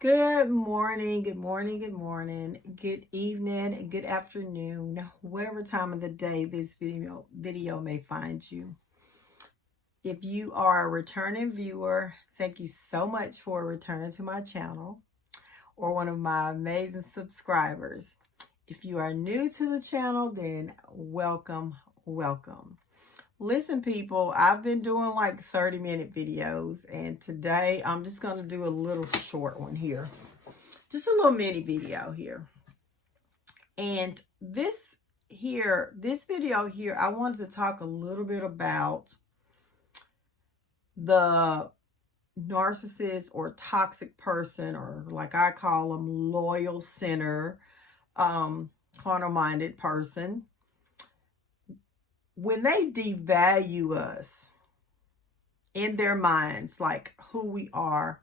Good morning, good morning, good morning, good evening, good afternoon, whatever time of the day this video may find you. If you are a returning viewer, thank you so much for returning to my channel, or one of my amazing subscribers. If you are new to the channel, then welcome. Listen, people, I've been doing like 30-minute videos, and today I'm just going to do a little short one here. Just a little mini video here. And this video here, I wanted to talk a little bit about the narcissist or toxic person, or like I call them, loyal sinner, carnal-minded person. When they devalue us in their minds, like who we are,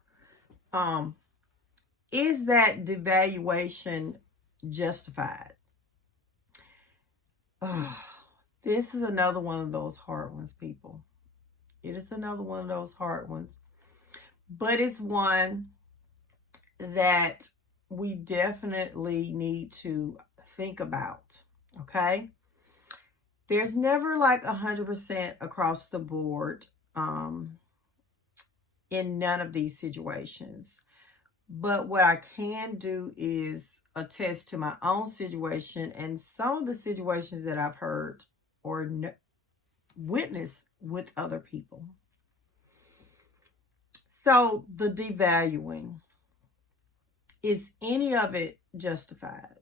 is that devaluation justified? This is another one of those hard ones, people. It is another one of those hard ones. But it's one that we definitely need to think about, okay? There's never like 100% across the board in none of these situations. But what I can do is attest to my own situation and some of the situations that I've heard or witnessed with other people. So the devaluing, is any of it justified?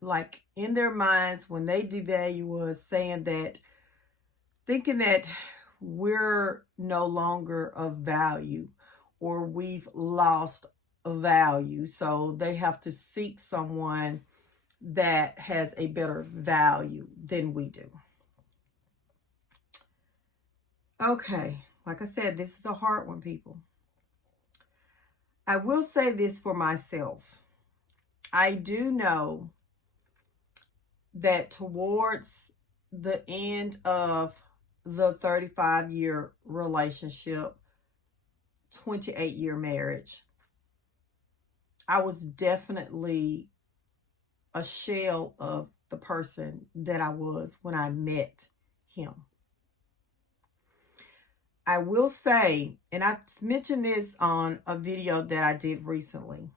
Like in their minds, when they devalue us, thinking that we're no longer of value, or we've lost value, so they have to seek someone that has a better value than we do. Okay, like I said, this is a hard one, people. I will say this for myself. I do know that towards the end of the 35-year relationship, 28-year marriage, I was definitely a shell of the person that I was when I met him. I will say, and I mentioned this on a video that I did recently,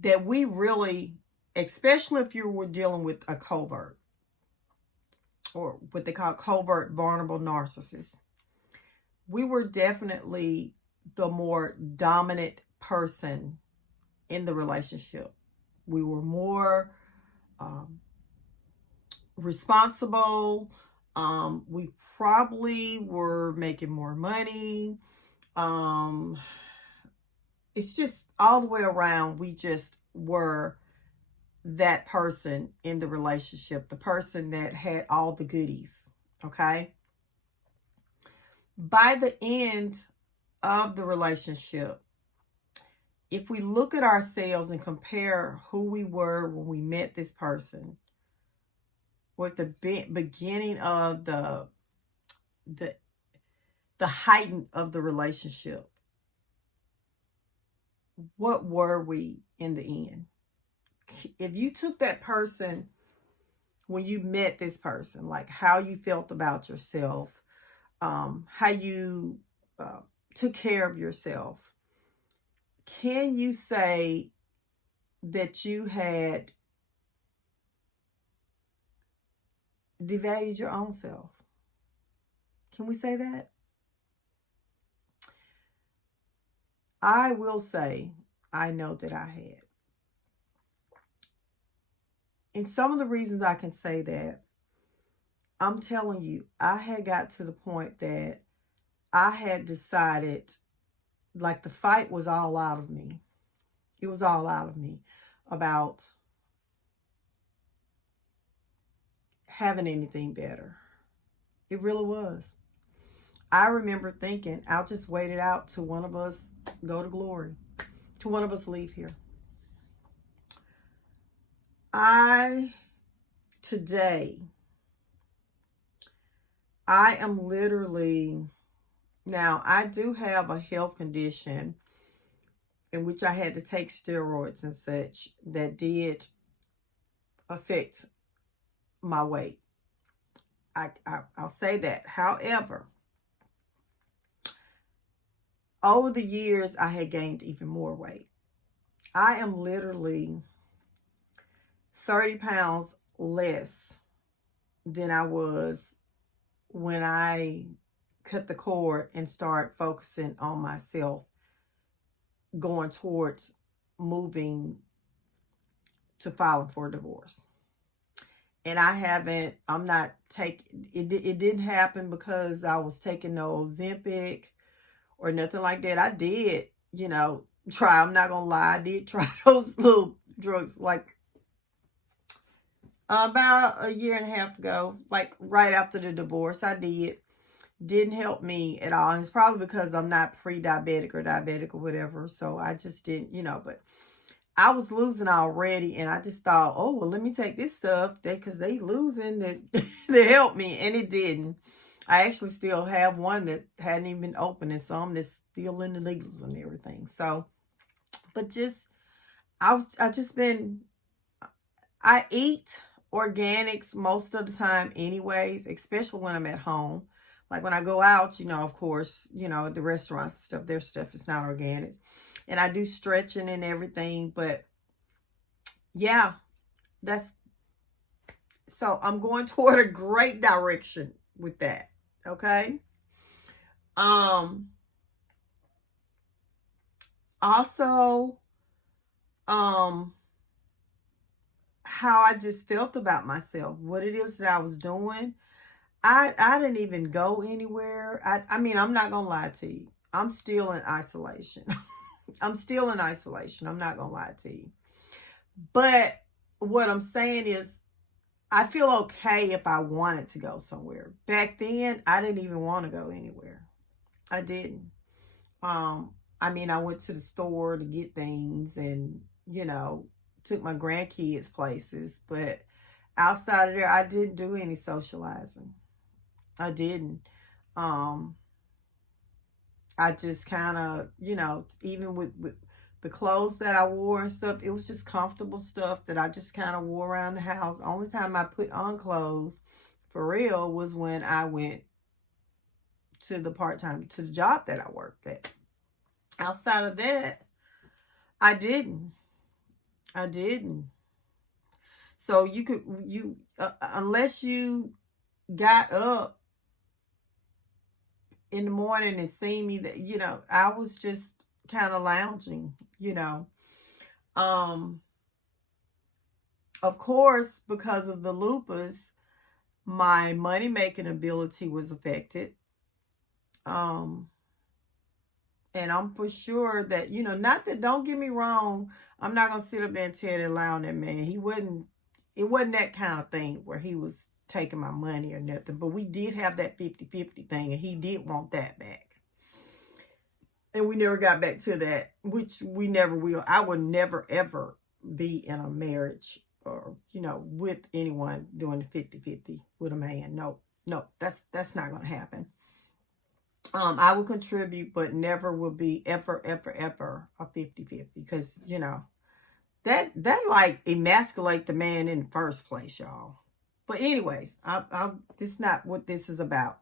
that we really, especially if you were dealing with a covert, or what they call covert vulnerable narcissist, we were definitely the more dominant person in the relationship. We were more responsible. We probably were making more money. It's just all the way around, we just were that person in the relationship, the person that had all the goodies, okay? By the end of the relationship, if we look at ourselves and compare who we were when we met this person, with the beginning of the heighten of the relationship, what were we in the end? If you took that person when you met this person, like how you felt about yourself, how you took care of yourself, can you say that you had devalued your own self? Can we say that? I will say, I know that I had. And some of the reasons I can say that, I'm telling you, I had got to the point that I had decided, like, the fight was all out of me. It was all out of me about having anything better. It really was. I remember thinking, I'll just wait it out till one of us go to glory, till one of us leave here. Today, I am literally, now I do have a health condition in which I had to take steroids and such, that did affect my weight. I'll say that. However, over the years, I had gained even more weight. I am literally 30 pounds less than I was when I cut the cord and start focusing on myself, going towards moving to filing for divorce. And I'm not taking, it didn't happen because I was taking no Ozempic or nothing like that. I did, try, I'm not gonna lie, I did try those little drugs, like about a year and a half ago, like right after the divorce. I didn't help me at all. And it's probably because I'm not pre-diabetic or diabetic or whatever. So I just didn't, but I was losing already. And I just thought, oh, well, let me take this stuff because they losing that help me. And it didn't. I actually still have one that hadn't even been opened, and some that's still in the needles and everything. So, but I eat organics most of the time anyways, especially when I'm at home. Like when I go out, of course, the restaurants and stuff, their stuff is not organic. And I do stretching and everything, but yeah, so I'm going toward a great direction with that. Okay. Also, how I just felt about myself, what it is that I was doing. I didn't even go anywhere. I mean, I'm not going to lie to you. I'm still in isolation. I'm still in isolation. I'm not going to lie to you. But what I'm saying is, I feel okay if I wanted to go somewhere. Back then, I didn't even want to go anywhere. I didn't. I mean, I went to the store to get things and, took my grandkids places. But outside of there, I didn't do any socializing. I didn't. I just kind of, even with the clothes that I wore and stuff, it was just comfortable stuff that I just kind of wore around the house. Only time I put on clothes for real was when I went to the job that I worked at. Outside of that, I didn't. So unless you got up in the morning and see me, that, I was just kind of lounging, of course, because of the lupus, my money making ability was affected. And I'm for sure that, not that, don't get me wrong, I'm not going to sit up there and tell that lie on that man. It wasn't that kind of thing where he was taking my money or nothing. But we did have that 50-50 thing, and he did want that back. And we never got back to that, which we never will. I would never, ever be in a marriage or, with anyone doing the 50-50 with a man. No, that's not going to happen. I will contribute, but never will be ever a 50-50, because, that like emasculate the man in the first place, y'all. But anyways, this is not what this is about.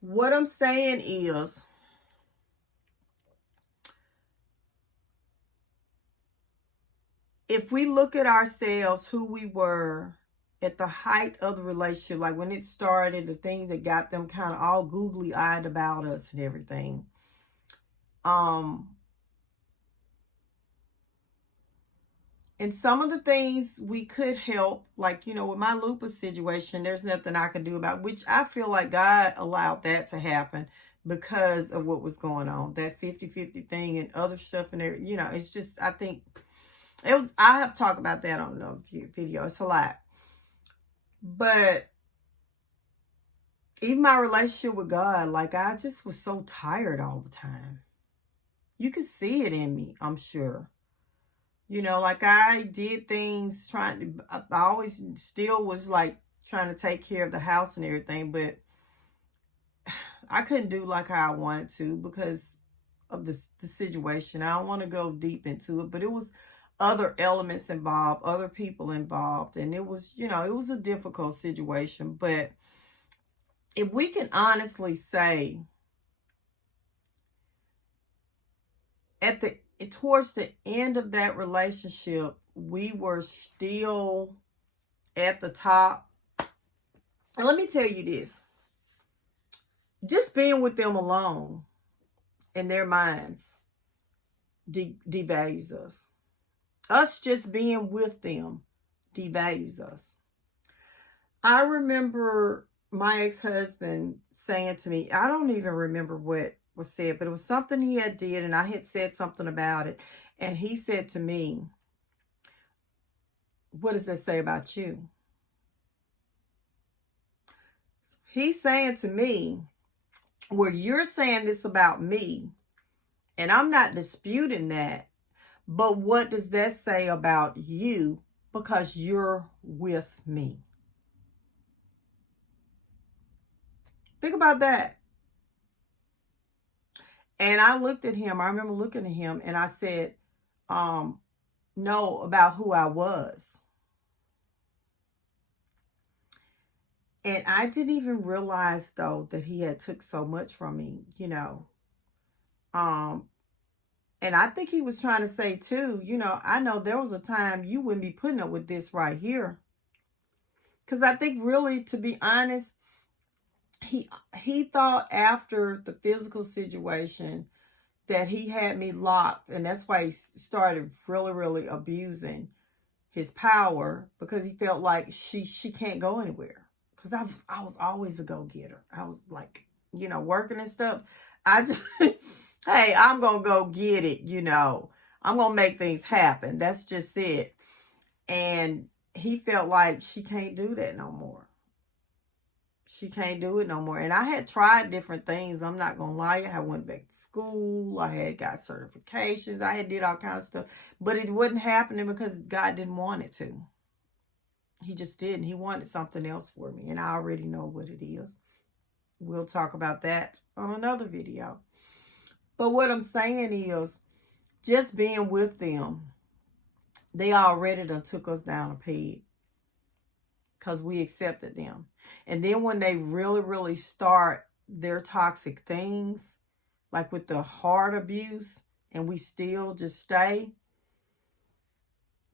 What I'm saying is, if we look at ourselves, who we were at the height of the relationship, like when it started, the things that got them kind of all googly-eyed about us and everything. And some of the things we could help, like, with my lupus situation, there's nothing I could do about, which I feel like God allowed that to happen because of what was going on, that 50-50 thing and other stuff and there, it's just, I think, I have talked about that on another video. It's a lot. But even my relationship with God, like, I just was so tired all the time. You could see it in me, I'm sure. Like, I did things I always still was like trying to take care of the house and everything, but I couldn't do like how I wanted to, because the situation. I don't want to go deep into it, but it was other elements involved, other people involved, and it was, you know, it was a difficult situation. But if we can honestly say, towards the end of that relationship, we were still at the top. And let me tell you this, just being with them alone in their minds devalues us. Us just being with them devalues us. I remember my ex-husband saying to me, I don't even remember what was said, but it was something he had did, and I had said something about it. And he said to me, what does that say about you? He's saying to me, well, you're saying this about me, and I'm not disputing that, but what does that say about you because you're with me? Think about that. And I looked at him. I remember looking at him and I said, no, about who I was. And I didn't even realize, though, that he had took so much from me, you know. And I think he was trying to say, too, you know, I know there was a time you wouldn't be putting up with this right here. Because I think really, to be honest, he thought after the physical situation that he had me locked. And that's why he started really, really abusing his power, because he felt like she can't go anywhere. Because I was always a go-getter. I was like, you know, working and stuff. I just, hey, I'm going to go get it, you know. I'm going to make things happen. That's just it. And he felt like she can't do that no more. She can't do it no more. And I had tried different things. I'm not going to lie. I went back to school. I had got certifications. I had did all kinds of stuff. But it wasn't happening because God didn't want it to. He just didn't. He wanted something else for me. And I already know what it is. We'll talk about that on another video. But what I'm saying is, just being with them, they already done took us down a peg. Because we accepted them. And then when they really, really start their toxic things, like with the heart abuse, and we still just stay,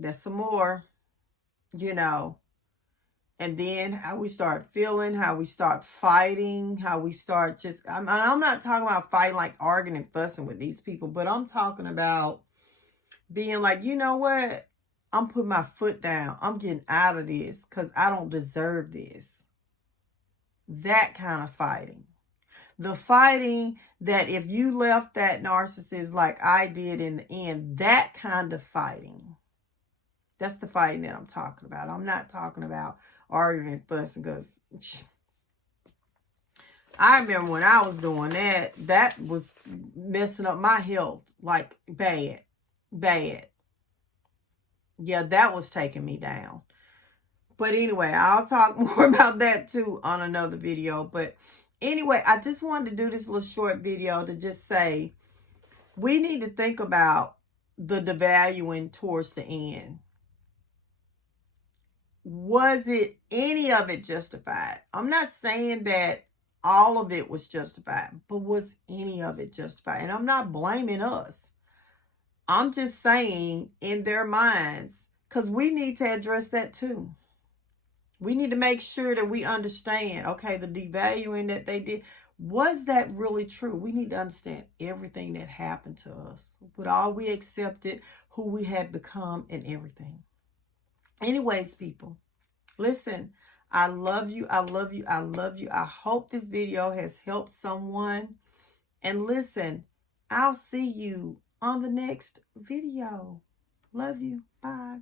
that's some more, you know. And then how we start feeling, how we start fighting, how we start just, I'm not talking about fighting like arguing and fussing with these people, but I'm talking about being like, you know what? I'm putting my foot down. I'm getting out of this because I don't deserve this. That kind of fighting. The fighting that if you left that narcissist like I did in the end, that kind of fighting. That's the fighting that I'm talking about. I'm not talking about arguing and fussing, because I remember when I was doing that, that was messing up my health like bad. Yeah, that was taking me down. But anyway, I'll talk more about that too on another video. But anyway, I just wanted to do this little short video to just say, we need to think about the devaluing towards the end. Was it any of it justified? I'm not saying that all of it was justified, but was any of it justified? And I'm not blaming us. I'm just saying in their minds, because we need to address that too. We need to make sure that we understand, okay, the devaluing that they did, was that really true? We need to understand everything that happened to us. But all we accepted, who we had become, and everything. Anyways, people, listen, I love you. I love you. I love you. I hope this video has helped someone. And listen, I'll see you on the next video. Love you. Bye.